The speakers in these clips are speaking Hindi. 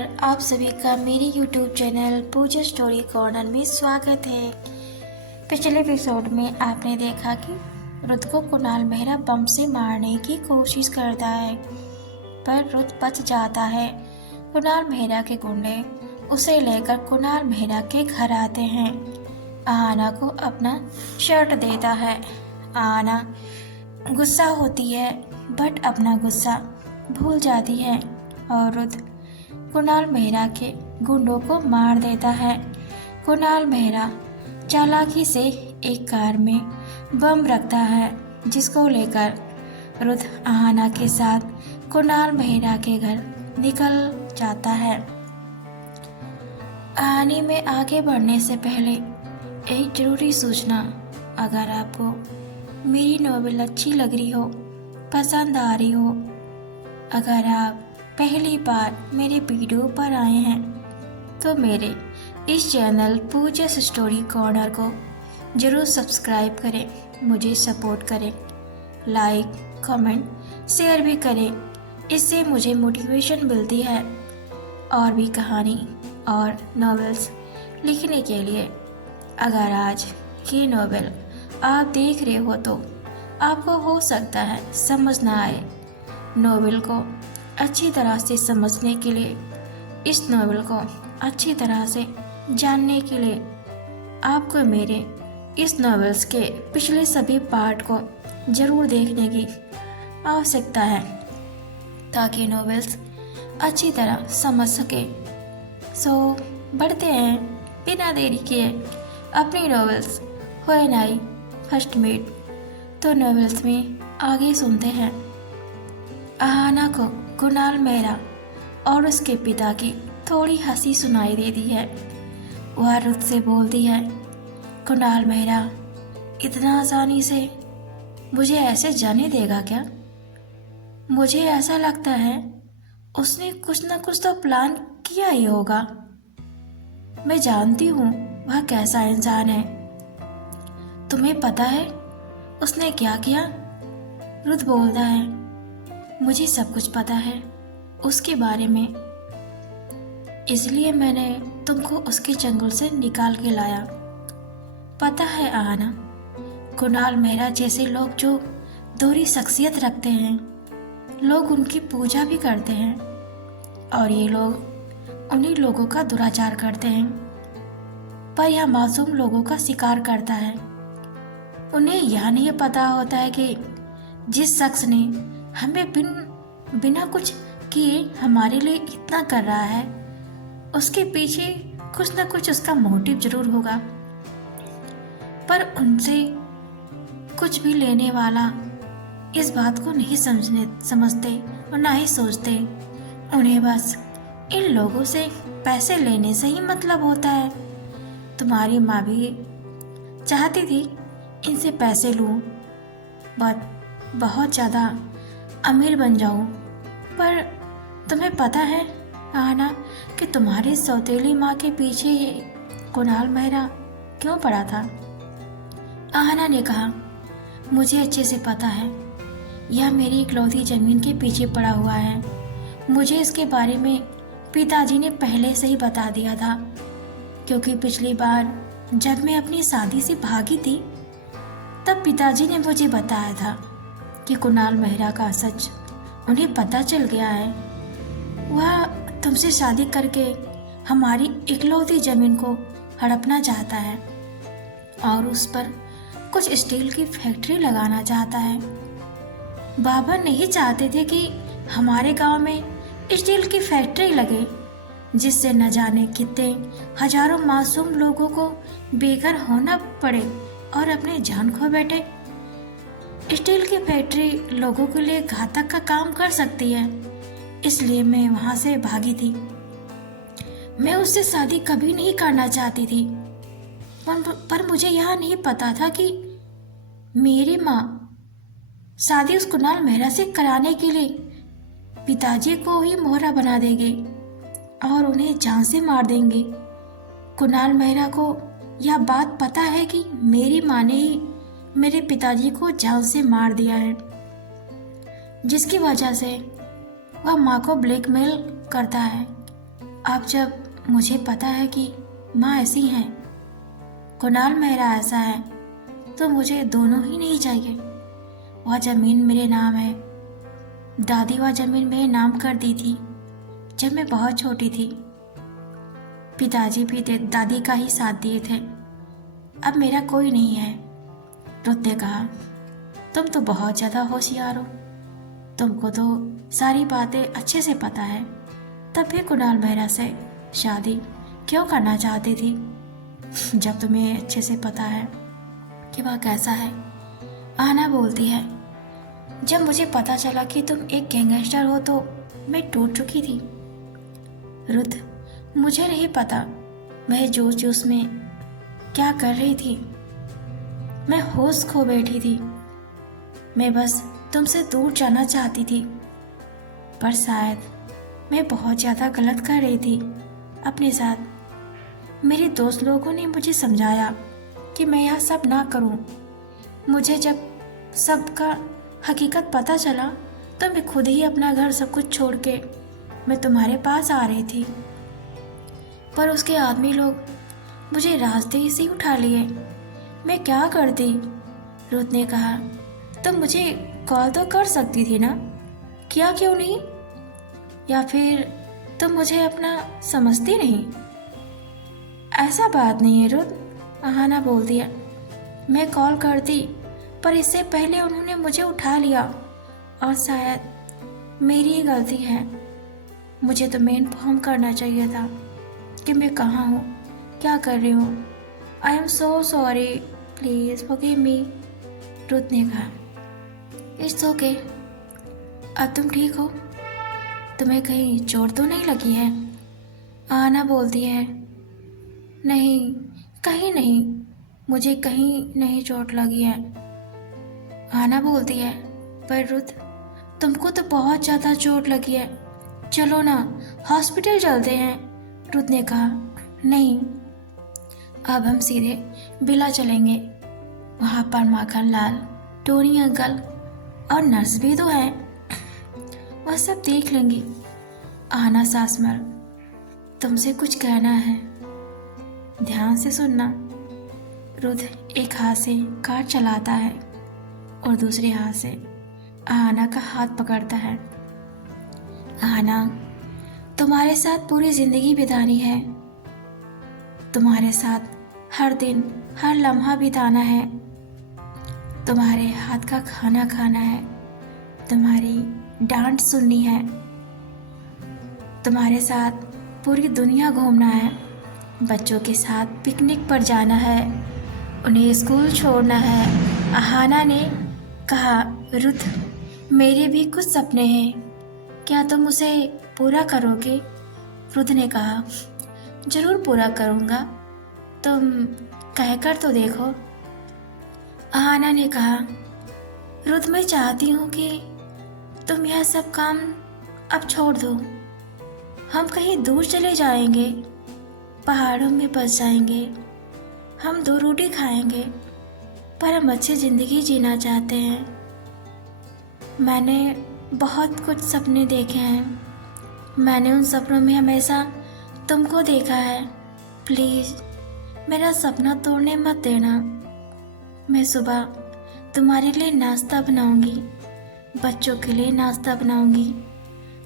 नमस्कार, आप सभी का मेरे YouTube चैनल पूजा स्टोरी कॉर्नर में स्वागत है। पिछले एपिसोड में आपने देखा कि रुद्र को कुणाल मेहरा बम से मारने की कोशिश करता है, पर रुद्र बच जाता है। कुणाल मेहरा के गुंडे उसे लेकर कुणाल मेहरा के घर आते हैं। आहाना को अपना शर्ट देता है। आहाना गुस्सा होती है, बट अपना गुस्सा भूल जाती है और रुद्र कुणाल मेहरा के गुंडों को मार देता है। कुणाल मेहरा चालाकी से एक कार में बम रखता है, जिसको लेकर रुद्र आहाना के साथ कुणाल मेहरा के घर निकल जाता है। कहानी में आगे बढ़ने से पहले एक जरूरी सूचना, अगर आपको मेरी नॉवेल अच्छी लग रही हो, पसंद आ रही हो, अगर आप पहली बार मेरे वीडियो पर आए हैं तो मेरे इस चैनल पूजा स्टोरी कॉर्नर को ज़रूर सब्सक्राइब करें, मुझे सपोर्ट करें, लाइक कमेंट शेयर भी करें। इससे मुझे मोटिवेशन मिलती है और भी कहानी और नॉवेल्स लिखने के लिए। अगर आज की नॉवेल आप देख रहे हो तो आपको हो सकता है समझ ना आए। नॉवेल को अच्छी तरह से समझने के लिए, इस नॉवेल को अच्छी तरह से जानने के लिए आपको मेरे इस नॉवेल्स के पिछले सभी पार्ट को ज़रूर देखने की आवश्यकता है, ताकि नॉवेल्स अच्छी तरह समझ सके। सो बढ़ते हैं बिना देरी किए अपनी novels when I first meet. तो नॉवेल्स में आगे सुनते हैं। आहाना को कुणाल मेहरा और उसके पिता की थोड़ी हंसी सुनाई देती है। वह रुद्र से बोलती है, कुणाल मेहरा इतना आसानी से मुझे ऐसे जाने देगा क्या? मुझे ऐसा लगता है उसने कुछ न कुछ तो प्लान किया ही होगा। मैं जानती हूँ वह कैसा इंसान है। तुम्हें पता है उसने क्या किया? रुद्र बोलता है, मुझे सब कुछ पता है उसके बारे में, इसलिए मैंने तुमको उसके जंगल से निकाल के लाया। पता है आहाना, कुणाल मेहरा जैसे लोग जो दोहरी शख्सियत रखते हैं, लोग उनकी पूजा भी करते हैं और ये लोग उन्हीं लोगों का दुराचार करते हैं, पर यह मासूम लोगों का शिकार करता है। उन्हें यह नहीं पता होता है कि जिस शख्स ने हमें बिना कुछ किए हमारे लिए इतना कर रहा है, उसके पीछे कुछ ना कुछ उसका मोटिव जरूर होगा। पर उनसे कुछ भी लेने वाला इस बात को नहीं समझते और ना ही सोचते। उन्हें बस इन लोगों से पैसे लेने से ही मतलब होता है। तुम्हारी माँ भी चाहती थी इनसे पैसे लूँ, बहुत ज़्यादा अमीर बन जाऊँ, पर तुम्हें पता है आहाना कि तुम्हारी सौतेली माँ के पीछे कुणाल मेहरा क्यों पड़ा था? आहाना ने कहा, मुझे अच्छे से पता है, यह मेरी इकलौती ज़मीन के पीछे पड़ा हुआ है। मुझे इसके बारे में पिताजी ने पहले से ही बता दिया था, क्योंकि पिछली बार जब मैं अपनी शादी से भागी थी तब पिताजी ने मुझे बताया था कि कुणाल मेहरा का सच उन्हें पता चल गया है। वह तुमसे शादी करके हमारी इकलौती ज़मीन को हड़पना चाहता है और उस पर कुछ स्टील की फैक्ट्री लगाना चाहता है। बाबा नहीं चाहते थे कि हमारे गांव में स्टील की फैक्ट्री लगे, जिससे न जाने कितने हजारों मासूम लोगों को बेघर होना पड़े और अपनी जान खो बैठे। स्टील की फैक्ट्री लोगों के लिए घातक का काम कर सकती है, इसलिए मैं वहां से भागी थी। मैं उससे शादी कभी नहीं करना चाहती थी, पर मुझे यह नहीं पता था कि मेरी माँ शादी उस कुणाल मेहरा से कराने के लिए पिताजी को ही मोहरा बना देंगे और उन्हें जान से मार देंगे। कुणाल मेहरा को यह बात पता है कि मेरी माँ ने ही मेरे पिताजी को जान से मार दिया है, जिसकी वजह से वह माँ को ब्लैकमेल करता है अब जब मुझे पता है कि माँ ऐसी हैं, कुणाल मेहरा ऐसा है, तो मुझे दोनों ही नहीं चाहिए। वह ज़मीन मेरे नाम है। दादी वह ज़मीन मेरे नाम कर दी थी जब मैं बहुत छोटी थी। पिताजी भी दादी का ही साथ दिए थे। अब मेरा कोई नहीं है। रुत ने कहा, तुम तो बहुत ज़्यादा होशियार हो। तुमको तो सारी बातें अच्छे से पता है। तब भी कुणाल मेहरा से शादी क्यों करना चाहती थी, जब तुम्हें अच्छे से पता है कि वह कैसा है। आना बोलती है, जब मुझे पता चला कि तुम एक गैंगस्टर हो तो मैं टूट चुकी थी। रुत, मुझे नहीं पता मैं जोश जोश में क्या कर रही थी। मैं होश खो बैठी थी। मैं बस तुमसे दूर जाना चाहती थी, पर शायद मैं बहुत ज़्यादा गलत कर रही थी अपने साथ। मेरे दोस्त लोगों ने मुझे समझाया कि मैं यह सब ना करूं। मुझे जब सबका हकीकत पता चला तो मैं खुद ही अपना घर सब कुछ छोड़ के मैं तुम्हारे पास आ रही थी, पर उसके आदमी लोग मुझे रास्ते ही से उठा लिए। मैं क्या करती? रुत ने कहा, तुम मुझे कॉल तो कर सकती थी ना, किया क्यों नहीं? या फिर तुम मुझे अपना समझती नहीं? ऐसा बात नहीं है रुत, आहाना बोल दिया। मैं कॉल करती, पर इससे पहले उन्होंने मुझे उठा लिया और शायद मेरी ही गलती है। मुझे तुम्हें इन्फॉर्म करना चाहिए था कि मैं कहाँ हूँ, क्या कर रही हूँ। I am so sorry, please forgive me, रुत ने कहा। It's okay. अब तुम ठीक हो? तुम्हें कहीं चोट तो नहीं लगी है? आना बोलती है, नहीं, कहीं नहीं, मुझे कहीं नहीं चोट लगी है। आना बोलती है, पर रुत, तुमको तो बहुत ज़्यादा चोट लगी है, चलो ना हॉस्पिटल चलते हैं। रुत ने कहा, नहीं, अब हम सीधे बिला चलेंगे। वहाँ पर माखन लाल, टोनी अंकल और नर्स भी तो है, वह सब देख लेंगी। आना सासमर, तुमसे कुछ कहना है, ध्यान से सुनना। रुद्र एक हाथ से कार चलाता है और दूसरे हाथ से आना का हाथ पकड़ता है। आना, तुम्हारे साथ पूरी जिंदगी बितानी है, तुम्हारे साथ हर दिन हर लम्हा बिताना है, तुम्हारे हाथ का खाना खाना है, तुम्हारी डांट सुननी है, तुम्हारे साथ पूरी दुनिया घूमना है, बच्चों के साथ पिकनिक पर जाना है, उन्हें स्कूल छोड़ना है। आहाना ने कहा, रुत, मेरे भी कुछ सपने हैं, क्या तुम उसे पूरा करोगे? रुत ने कहा, जरूर पूरा करूँगा, तुम कहकर तो देखो। आहाना ने कहा, रुत, मैं चाहती हूँ कि तुम यह सब काम अब छोड़ दो। हम कहीं दूर चले जाएंगे, पहाड़ों में बस जाएंगे, हम 2 रोटी खाएंगे, पर हम अच्छी ज़िंदगी जीना चाहते हैं। मैंने बहुत कुछ सपने देखे हैं, मैंने उन सपनों में हमेशा तुमको देखा है। प्लीज़ मेरा सपना तोड़ने मत देना। मैं सुबह तुम्हारे लिए नाश्ता बनाऊंगी, बच्चों के लिए नाश्ता बनाऊंगी,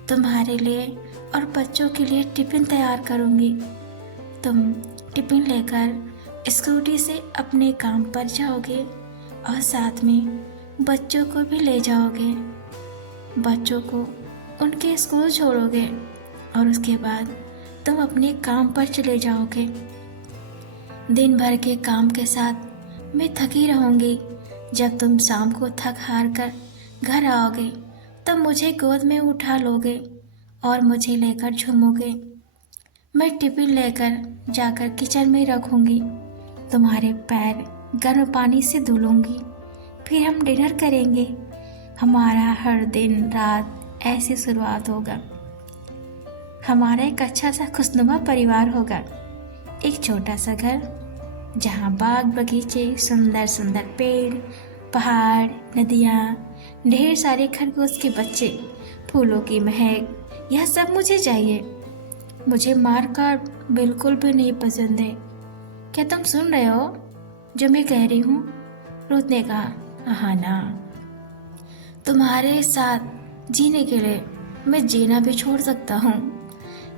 तुम्हारे लिए और बच्चों के लिए टिफ़िन तैयार करूंगी। तुम टिफ़िन लेकर स्कूटी से अपने काम पर जाओगे और साथ में बच्चों को भी ले जाओगे। बच्चों को उनके स्कूल छोड़ोगे और उसके बाद तुम अपने काम पर चले जाओगे। दिन भर के काम के साथ मैं थकी रहूँगी। जब तुम शाम को थक हार कर घर आओगे तब मुझे गोद में उठा लोगे और मुझे लेकर झूमोगे। मैं टिफ़िन लेकर जाकर किचन में रखूँगी, तुम्हारे पैर गर्म पानी से धुलूँगी, फिर हम डिनर करेंगे। हमारा हर दिन रात ऐसे शुरुआत होगा। हमारा एक अच्छा सा खुशनुमा परिवार होगा, एक छोटा सा घर जहाँ बाग बगीचे, सुंदर सुंदर पेड़, पहाड़, नदियाँ, ढेर सारे खरगोश के बच्चे, फूलों की महक, यह सब मुझे चाहिए। मुझे मार काट बिल्कुल भी नहीं पसंद है। क्या तुम सुन रहे हो जो मैं कह रही हूँ? रुत ने कहा। हाँ ना, तुम्हारे साथ जीने के लिए मैं जीना भी छोड़ सकता हूँ।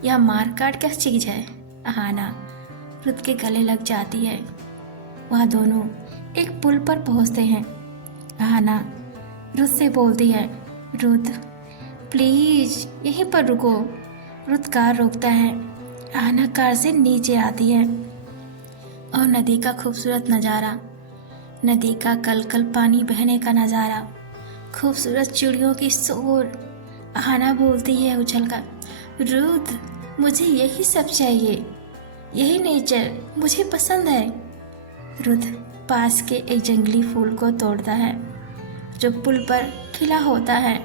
यह मार काट क्या चीज़ है? हाँ ना रुत के गले लग जाती है। वह दोनों एक पुल पर पहुँचते हैं। हाँ ना रुत से बोलती है, रुत प्लीज यहीं पर रुको। रुत कार रोकता है। आना कार से नीचे आती है और नदी का खूबसूरत नज़ारा, नदी का कल कल पानी बहने का नज़ारा, खूबसूरत चिड़ियों की शोर। आना बोलती है उछलकर, रुत मुझे यही सब चाहिए, यही नेचर मुझे पसंद है। रुत पास के एक जंगली फूल को तोड़ता है जो पुल पर खिला होता है।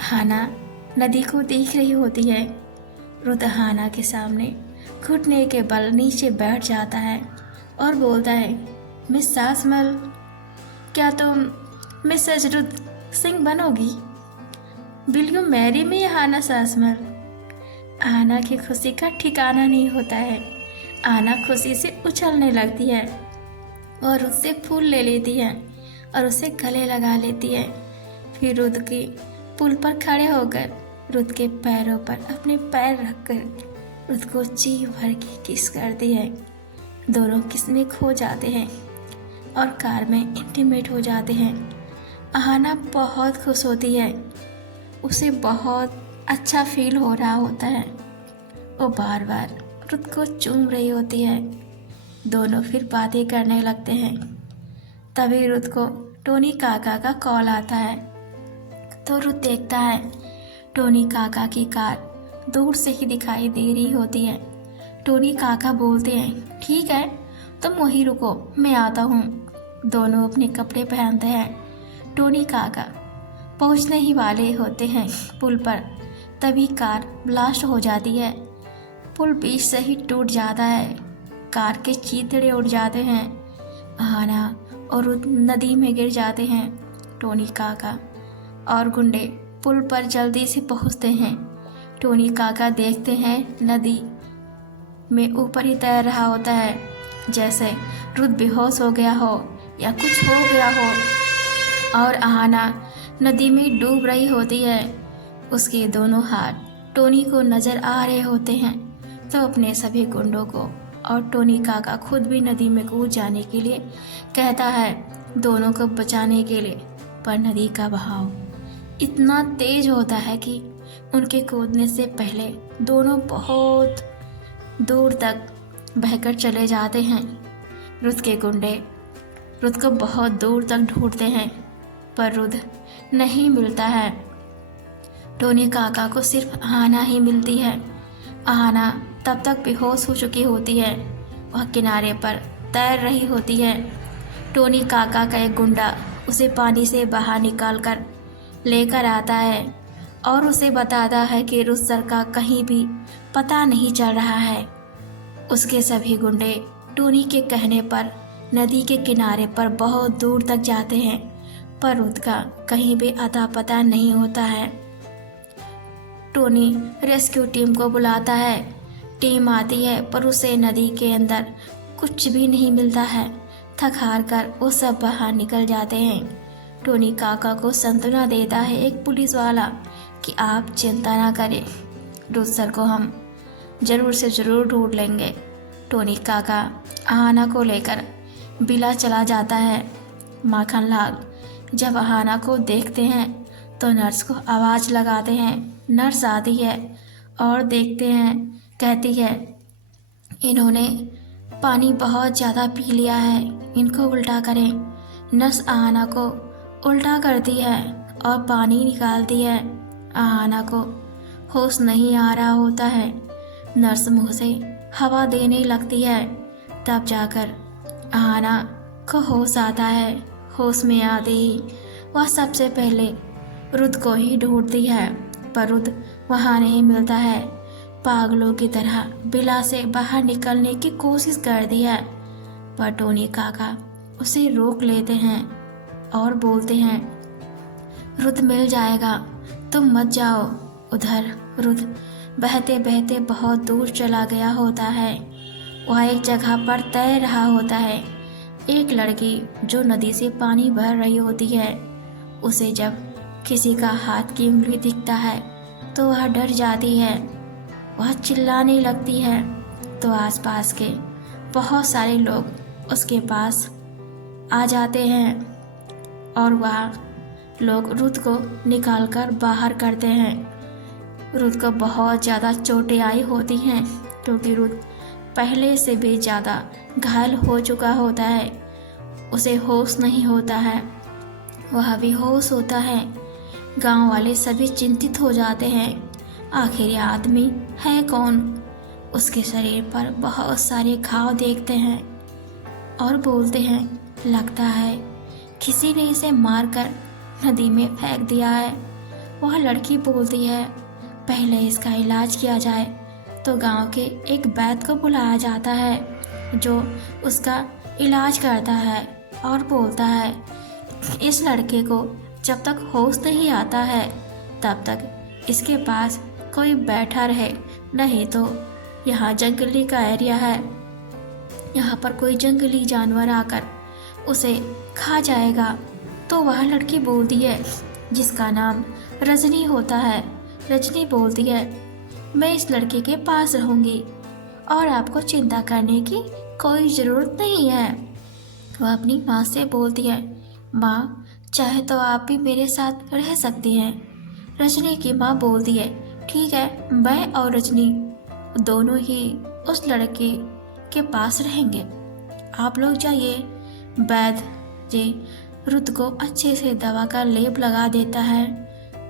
हाना नदी को देख रही होती है। रुत हाना के सामने घुटने के बल नीचे बैठ जाता है और बोलता है, मिस सासमल, क्या तुम मिसेज रुत सिंह बनोगी? Will you marry me Hannah Sasmal? Anna की खुशी का ठिकाना नहीं होता है। आना खुशी से उछलने लगती है और उससे फूल ले लेती है और उसे गले लगा लेती है। फिर रुत के पुल पर खड़े होकर रुत के पैरों पर अपने पैर रखकर रुत को जी भर के किस करती है। दोनों किस में खो जाते हैं और कार में इंटीमेट हो जाते हैं। आना बहुत खुश होती है, उसे बहुत अच्छा फील हो रहा होता है। वो बार बार रुत को चूम रही होती है। दोनों फिर बातें करने लगते हैं। तभी रुत को टोनी काका का कॉल आता है तो रुत देखता है टोनी काका की कार दूर से ही दिखाई दे रही होती है। टोनी काका बोलते हैं, ठीक है तुम वहीं रुको, मैं आता हूँ। दोनों अपने कपड़े पहनते हैं। टोनी काका पहुँचने ही वाले होते हैं पुल पर, तभी कार ब्लास्ट हो जाती है। पुल बीच से ही टूट जाता है। कार के चीथड़े उड़ जाते हैं। आना और रुत नदी में गिर जाते हैं। टोनी काका और गुंडे पुल पर जल्दी से पहुंचते हैं। टोनी काका देखते हैं नदी में ऊपर ही तैर रहा होता है, जैसे रुत बेहोश हो गया हो या कुछ हो गया हो। और आना नदी में डूब रही होती है। उसके दोनों हाथ टोनी को नज़र आ रहे होते हैं तो अपने सभी गुंडों को और टोनी काका खुद भी नदी में कूद जाने के लिए कहता है, दोनों को बचाने के लिए। पर नदी का बहाव इतना तेज होता है कि उनके कूदने से पहले दोनों बहुत दूर तक बहकर चले जाते हैं। रुत के गुंडे रुत को बहुत दूर तक ढूंढते हैं पर रुत नहीं मिलता है। टोनी काका को सिर्फ आना ही मिलती है। आना तब तक बेहोश हो चुकी होती है। वह किनारे पर तैर रही होती है। टोनी काका का एक गुंडा उसे पानी से बाहर निकाल कर लेकर आता है और उसे बताता है कि रुत सर का कहीं भी पता नहीं चल रहा है। उसके सभी गुंडे टोनी के कहने पर नदी के किनारे पर बहुत दूर तक जाते हैं पर रुत का कहीं भी अता पता नहीं होता है। टोनी रेस्क्यू टीम को बुलाता है। टीम आती है पर उसे नदी के अंदर कुछ भी नहीं मिलता है। थक हार कर वो सब बाहर निकल जाते हैं। टोनी काका को सांत्वना देता है एक पुलिस वाला कि आप चिंता ना करें, रुत सर को हम ज़रूर से ज़रूर ढूंढ लेंगे। टोनी काका आहाना को लेकर बिला चला जाता है। माखनलाल जब आहाना को देखते हैं तो नर्स को आवाज़ लगाते हैं। नर्स आती है और देखते हैं, कहती है, इन्होंने पानी बहुत ज़्यादा पी लिया है, इनको उल्टा करें। नर्स आहाना को उल्टा करती है और पानी निकालती है। आहाना को होश नहीं आ रहा होता है। नर्स मुंह से हवा देने लगती है। तब जाकर आहाना को होश आता है। होश में आते ही वह सबसे पहले रुत को ही ढूंढती है पर रुत वहाँ नहीं मिलता है। पागलों की तरह बिला से बाहर निकलने की कोशिश करती है पर टोनी काका उसे रोक लेते हैं और बोलते हैं, रुत मिल जाएगा, तुम मत जाओ उधर। रुत बहते बहते बहुत दूर चला गया होता है। वह एक जगह पर तैर रहा होता है। एक लड़की जो नदी से पानी भर रही होती है, उसे जब किसी का हाथ की उंगली दिखता है तो वह डर जाती है। वह चिल्लाने लगती है तो आसपास के बहुत सारे लोग उसके पास आ जाते हैं और वह लोग रुत को निकालकर बाहर करते हैं। रुत को बहुत ज़्यादा चोटें आई होती हैं क्योंकि रुत पहले से भी ज़्यादा घायल हो चुका होता है। उसे होश नहीं होता है, वह बेहोश होता है। गांव वाले सभी चिंतित हो जाते हैं, आखिर यह आदमी है कौन। उसके शरीर पर बहुत सारे घाव देखते हैं और बोलते हैं, लगता है किसी ने इसे मारकर नदी में फेंक दिया है। वह लड़की बोलती है, पहले इसका इलाज किया जाए। तो गांव के एक वैद्य को बुलाया जाता है जो उसका इलाज करता है और बोलता है, इस लड़के को जब तक होश नहीं आता है तब तक इसके पास कोई बैठा रहे, नहीं तो यहाँ जंगली का एरिया है, यहाँ पर कोई जंगली जानवर आकर उसे खा जाएगा। तो वह लड़की बोलती है, जिसका नाम रजनी होता है। रजनी बोलती है, मैं इस लड़के के पास रहूँगी और आपको चिंता करने की कोई ज़रूरत नहीं है। वह अपनी माँ से बोलती है, माँ चाहे तो आप भी मेरे साथ रह सकती हैं। रजनी की माँ बोलती है, ठीक है, मैं और रजनी दोनों ही उस लड़के के पास रहेंगे। आप लोग जाइए। वैद्य जी रुत को अच्छे से दवा का लेप लगा देता है।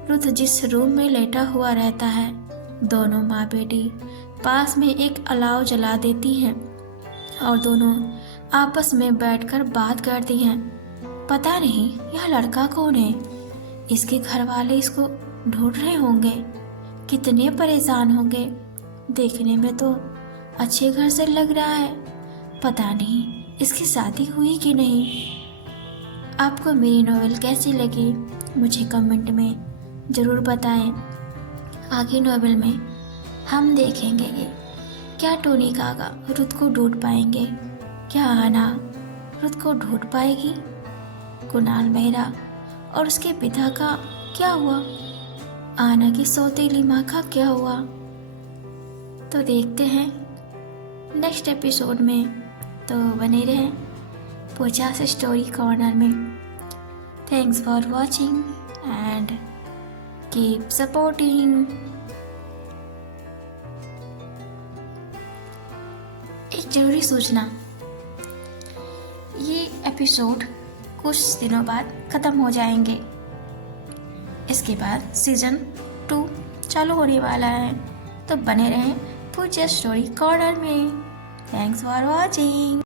रुत जिस रूम में लेटा हुआ रहता है, दोनों माँ बेटी पास में एक अलाव जला देती हैं और दोनों आपस में बैठकर बात करती हैं। पता नहीं यह लड़का कौन है, इसके घर वाले इसको ढूंढ रहे होंगे, कितने परेशान होंगे। देखने में तो अच्छे घर से लग रहा है, पता नहीं इसकी शादी हुई कि नहीं। आपको मेरी नॉवेल कैसी लगी मुझे कमेंट में ज़रूर बताएं। आगे नॉवेल में हम देखेंगे कि क्या टोनी काका रुत को ढूंढ पाएंगे, क्या आना रुत को ढूंढ पाएगी, कुणाल मेहरा और उसके पिता का क्या हुआ, आना की सौतेली माँ का क्या हुआ। तो देखते हैं नेक्स्ट एपिसोड में। तो बने रहें पूजा से स्टोरी कॉर्नर में। Thanks for watching and keep supporting. एक जरूरी सूचना, ये एपिसोड कुछ दिनों बाद ख़त्म हो जाएंगे। इसके बाद सीज़न 2 चालू होने वाला है, तो बने रहें पूजा स्टोरी कॉर्नर में। Thanks for watching.